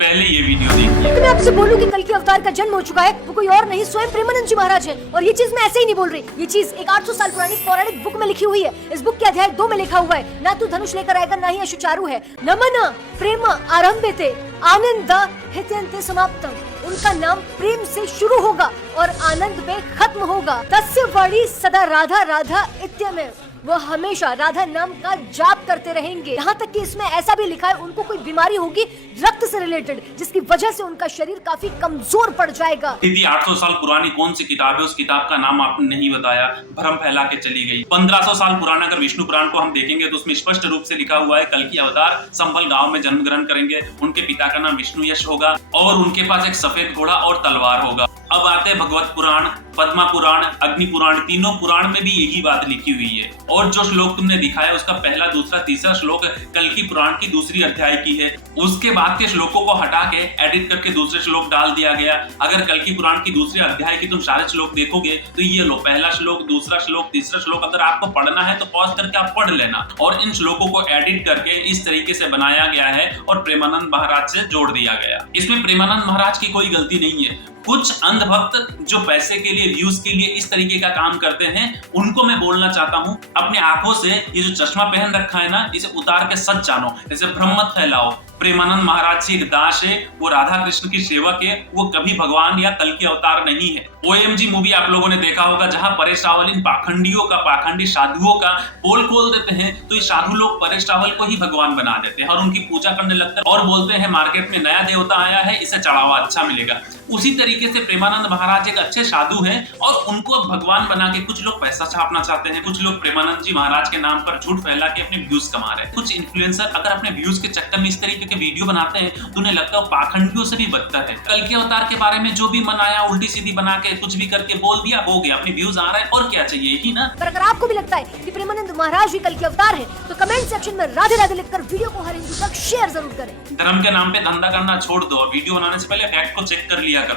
पहले ये वीडियो देखिए। तो मैं आपसे बोलूं कि कल के अवतार का जन्म हो चुका है, वो कोई और नहीं स्वयं प्रेमानंद जी महाराज हैं। और ये चीज मैं ऐसे ही नहीं बोल रही, ये चीज एक 800 साल पुरानी पौराणिक बुक में लिखी हुई है। इस बुक के अध्याय 2 में लिखा हुआ है, ना तू धनुष लेकर आएगा ना ही अशुचारु है, नमन प्रेम आरंभते आनंद हित्यन्ते समाप्तम। उनका नाम प्रेम से शुरू होगा और आनंद में खत्म होगा। तस्य वाणी सदा राधा राधा इत्यमेव, वो हमेशा राधा नाम का जाप करते रहेंगे। यहाँ तक कि इसमें ऐसा भी लिखा है उनको कोई बीमारी होगी रक्त से रिलेटेड, जिसकी वजह से उनका शरीर काफी कमजोर पड़ जाएगा। दीदी 800 साल पुरानी कौन सी किताब है, उस किताब का नाम आपने नहीं बताया, भ्रम फैला के चली गई। 1500 साल पुराना अगर विष्णु पुराण को हम देखेंगे तो उसमें स्पष्ट रूप से लिखा हुआ है कल की अवतार संभल गांव में जन्म ग्रहण करेंगे, उनके पिता का नाम विष्णु यश होगा और उनके पास एक सफेद घोड़ा और तलवार होगा। अब आते हैं भगवत पुराण, पद्मा पुराण, अग्नि पुराण, तीनों पुराण में भी यही बात लिखी हुई है। और जो श्लोक तुमने दिखाया उसका पहला, दूसरा, तीसरा श्लोक कल की पुराण की दूसरी अध्याय की है। उसके बाद के श्लोकों को हटा के एडिट करके दूसरे श्लोक डाल दिया गया। अगर कल की पुराण की दूसरे अध्याय की तुम सारे श्लोक देखोगे तो ये लो, पहला श्लोक, दूसरा श्लोक, तीसरा श्लोक, अगर आपको पढ़ना है तो पॉज करके आप पढ़ लेना। और इन श्लोकों को एडिट करके इस तरीके से बनाया गया है और प्रेमानंद महाराज से जोड़ दिया गया। इसमें प्रेमानंद महाराज की कोई गलती नहीं है। कुछ अंधभक्त जो पैसे के लिए, व्यूज के लिए इस तरीके का काम करते हैं, उनको मैं बोलना चाहता हूं, अपने आंखों से ये जो चश्मा पहन रखा है ना, इसे उतार के सच जानो, इसे भ्रम मत फैलाओ। प्रेमानंद महाराज जी एक दास है, वो राधा कृष्ण की सेवक है, वो कभी भगवान या कल की अवतार नहीं है। OMG मूवी आप लोगों ने देखा होगा, जहां परेश रावल इन पाखंडियों का, पाखंडी साधुओं का पोल खोल देते हैं, तो ये साधु लोग परेश रावल को ही भगवान बना देते हैं और उनकी पूजा करने लगते हैं और बोलते हैं मार्केट में नया देवता आया है, इसे चढ़ावा अच्छा मिलेगा। उसी तरीके से प्रेमानंद महाराज एक अच्छे साधु हैं और उनको अब भगवान बना के कुछ लोग पैसा छापना चाहते हैं, कुछ लोग प्रेमानंद जी महाराज के नाम पर झूठ फैला के अपने व्यूज कमा रहे हैं। कुछ इन्फ्लुएंसर अगर अपने व्यूज के चक्कर में इस तरीके के वीडियो बनाते हैं तो उन्हें लगता है पाखंडियों से भी बदतर है। कल के अवतार के बारे में जो भी मन आया उल्टी सीधी बना के कुछ भी करके बोल दिया, हो गया, अपने व्यूज आ रहे हैं और क्या चाहिए ही ना। पर अगर आपको भी लगता है कि प्रेमानंद महाराज भी कल के अवतार है तो कमेंट सेक्शन में राधे राधे लिखकर वीडियो को हर हिंदू तक शेयर जरूर करें। धर्म के नाम पे धंधा करना छोड़ दो और वीडियो बनाने से पहले फैक्ट को चेक कर लिया करो।